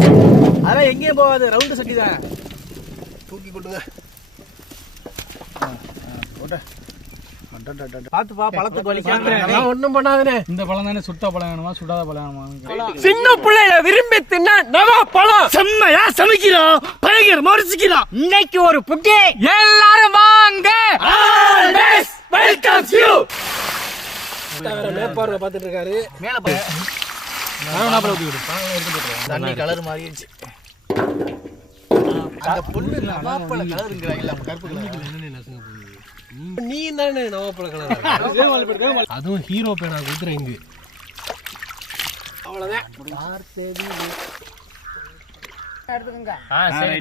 அதெல்லாம் எங்கேயும் போகாது, ரவுண்டு சட்டி தான். தூக்கி கொட்டுங்க. பாத்துப்பா, பழத்துக்கு வலிக்காம ஒண்ணும் பண்ணாதுனே. இந்த பழம் தானே சுட்ட பழம் வேணுமா சுடாத பழம் வேணுமா? சின்ன பிள்ளைய விரும்பி தின்ன நவா பழம் செம்மையா சமைக்கிறோம், பயங்கர மரிச்சிக்கிறோம். இன்னைக்கு ஒரு புட்டி, எல்லாரும் வாங்க. Always welcome you. மேப்பார்ல பாத்துட்டு இருக்காரு. மேல போய் நானாப்ல ஊத்தி விடு. தண்ணி கலர் மாறிடுச்சு. அந்த பொண்ணு நவாப்பழ கலருங்கறாங்க இல்ல, கருப்பு கலர். என்னன்னு நசுங்க போகுது. நீ தானே நவாப்பழ கலர். அதுவும் ஹீரோ பேனா குத்துறீங்க. அவ்வளவுதான். எடுத்துக்கங்க. சரி.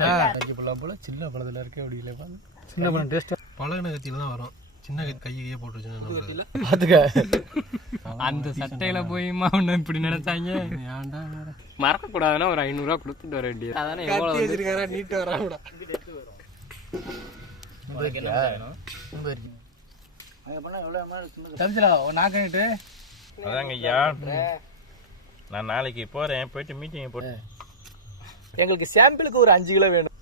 பழம் போல சின்ன பழத்துல இருக்கே அப்படி இல்ல. சின்ன பழம் டேஸ்ட் பழகின கத்தியில தான் வரும். சின்ன கையே போட்டுருச்சு பாத்துக்க. அந்த சட்டையில போயுமா ஒண்ணு இப்படி நினைச்சாங்க. ஏன்டா மறக்க கூடாதுன்னா ஒரு 500 ரூபா கொடுத்துட்டு வர வேண்டியது. அதானே எவ்வளவு வச்சிருக்காரா, நீட் வராங்கடா. அதாங்க ஐயா, நான் நாளைக்கு போறேன், போயிட்டு மீட்டிங் போட்டு எங்களுக்கு சாம்பிளுக்கு ஒரு 5 கிலோ வேணும்.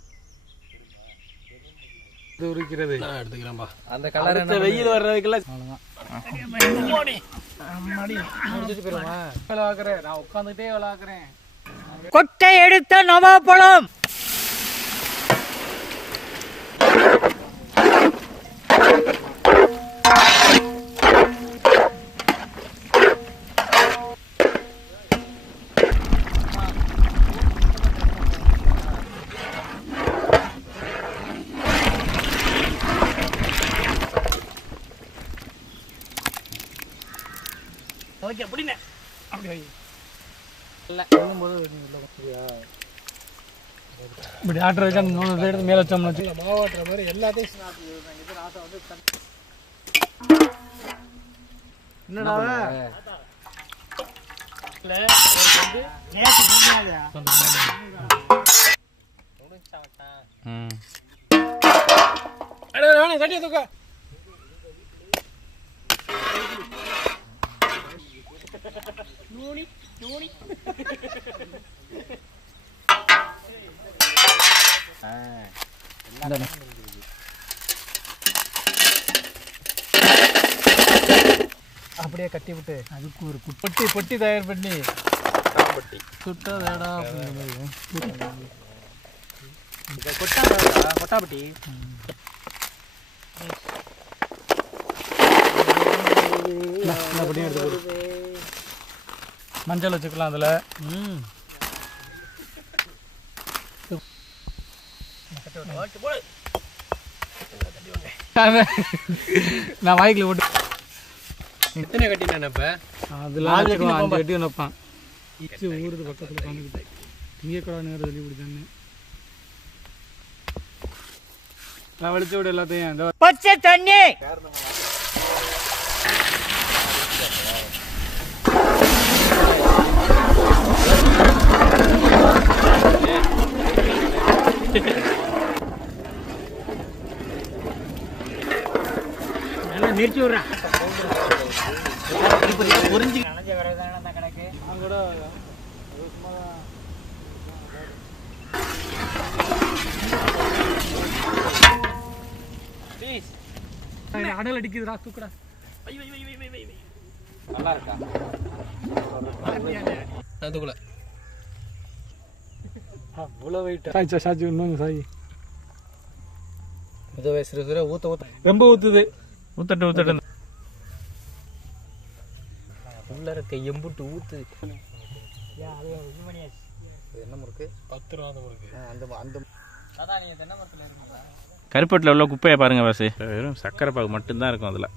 இருக்கிறது எடுத்துக்கிறேன்பா. அந்த கலர் வெயில் வர்றதுக்குள்ள நான் உட்காந்துட்டே விளாக்குறேன். கொட்டை எடுத்த நவாப்பழம். ஓகே, புடிங்க. அப்படி வை. இல்ல போடும்போது இப்படி ஆட்டற வச்சு அந்த நோனை எடுத்து மேல வச்சோம்னா மாவாட்டுற மாதிரி எல்லாத்தையும் இது ஆட்ட வந்து என்னடா இல்ல வந்து நேத்து நீங்கயா முடிச்சாவட்டா. அட நானே கட்டி தூக்க. நூனி நூனி அப்படியே கட்டி விட்டு அதுக்கு ஒரு பொட்டி தயார் பண்ணி சுட்டாதேடா கொட்டாப்பட்டி மஞ்சள் வச்சுக்கலாம் அதுல. நான் வாய்க்குல போட்டு எத்தனை கட்டினேன் இப்ப அதெல்லாம் 5 கட்டி வைப்பான். ஊருக்கு பக்கத்துல உட்காந்துக்கிட்டு இங்கே கூட நேரம் சொல்லி பிடிச்சான்னு நான் வலிச்சு விடு எல்லாத்தையும். பச்சை தண்ணி நிறுத்தி விடுறேன். புரிஞ்சு நனைஞ்ச வரதான கிடக்கு. நான் கூட அடல் அடிக்குதுடா, தூக்குடா. நல்லா இருக்கா? நான் தூக்கல. அவ்வளோ வெயிட் சாச்சி இன்னும் சாய் ஏதோ வயசுல ஊத்த ரொம்ப ஊத்துது. ஊத்தட்டு உள்ள இருக்க எம்புட்டு ஊத்து. என்ன முறுக்கு? 10 ரூபா முறுக்கு. அந்த அதான் நீங்க தென்னை மரத்துல இருக்கீங்களா? கருப்பட்டில் உள்ள குப்பையை பாருங்க பாசு, வெறும் சக்கரை பாகு மட்டும்தான் இருக்கும் அதில்.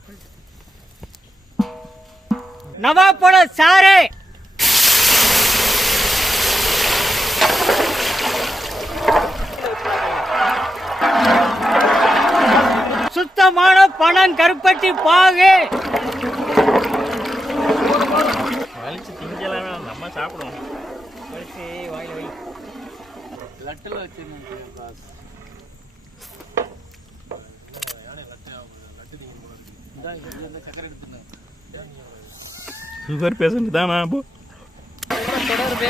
நவாப்பழ சாறு சுத்தமான பணம் கருப்பட்டி பாகு. வலிச்சு திங்கலாம், நம்ம சாப்பிடுவோம். வலிச்சு வாயில வை. லட்டில் வச்சிருந்தேன். சுகர் பேஷண்ட் தானா? தொடர்பு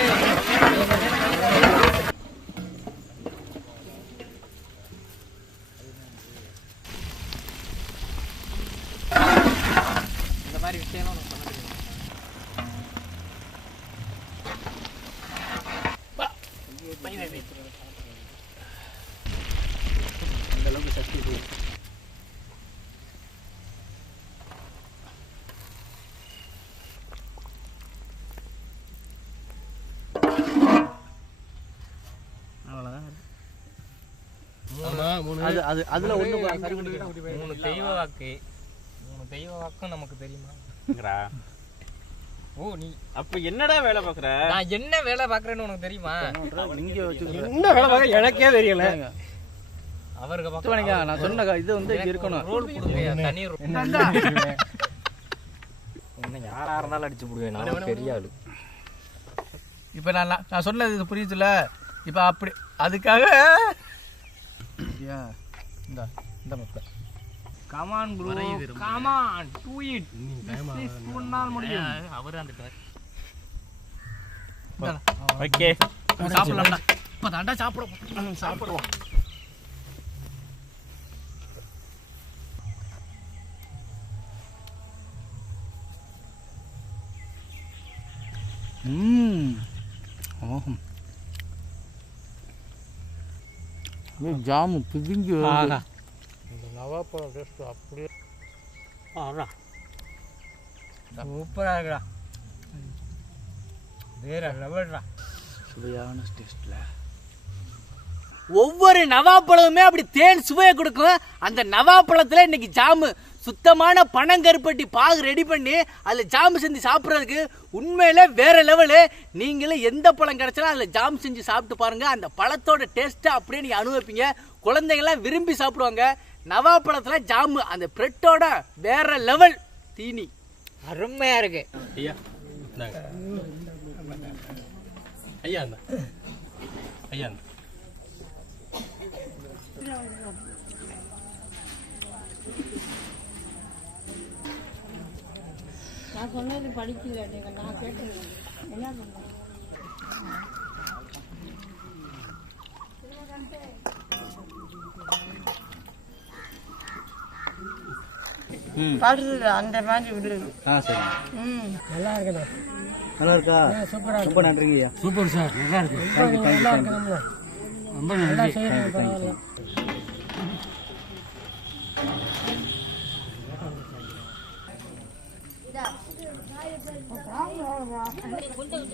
இருக்கிறது. அந்த அளவுக்கு சக்தி போய் அதுல ஒண்ணு 3 தெய்வ வாக்கு, 3 தெய்வ வாக்கும் நமக்கு தெரியுமா? ஓ நீ அப்ப என்னடா வேலை பாக்குற? நான் என்ன வேலை பாக்குறேன்னு உனக்கு தெரியுமா? நீங்க என்ன வேலை பாக்க எனக்கே தெரியல. அவருக்கு பக்கம் நான் சொன்ன இது வந்து இருக்கணும். ரோல் கொடுங்க, தனி ரோல். என்ன யாரா இருந்தாலும் அடிச்சு போடுவேன், நான் பெரிய ஆளு. இப்ப நான் சொன்னது இது புரியுதுல? இப்ப அப்படி அதுக்காக இந்த இந்த மொத்த come on bro, come on to it. உன்னால் முடியும். அவர் அந்த ஓகே சாப்பிடலாம்டா. இப்ப தாண்டா சாப்பிடுவோம். ஜாமு பிதிங்கி இந்த நவாப்பழம் டேஸ்ட் அப்படியே சூப்பரா இருக்குடா. வேற லெவல்டா. சுவையான டேஸ்ட்ல ஒவ்வொரு நவாப்பழமுமே அப்படி தேன் சுவையை கொடுக்கும். அந்த நவாப்பழத்துல இன்னைக்கு ஜாமு சுத்தமான பனங்கருப்பட்டி பாகு ரெடி பண்ணி அதில் ஜாமு செஞ்சு சாப்பிட்றதுக்கு உண்மையிலே வேற லெவலு. நீங்களும் எந்த பழம் கிடைச்சாலும் அதில் ஜாமு செஞ்சு சாப்பிட்டு பாருங்க. அந்த பழத்தோட டேஸ்ட்டை அப்படியே நீங்கள் அனுபவிப்பீங்க. குழந்தைங்களாம் விரும்பி சாப்பிடுவாங்க. நவாப்பழத்தில் ஜாமு அந்த பிரெட்டோட வேற லெவல் தீனி அருமையா இருக்கு. ஐயா ஐயா ஐயா நான் சொன்னது படிக்கல, நீங்க நான் கேட்டது என்ன பண்ண பாடுறது அந்த மாதிரி விடுறது. சரி. நல்லா இருக்குண்ணா. நல்லா இருக்கா? சூப்பரா ரொம்ப நன்றிங்கய்யா. சூப்பர் சார், நல்லா இருக்கு. நல்லா இருக்கு. ரொம்ப நல்லா செய்யறீங்க. பரவாயில்ல. கொஞ்சம்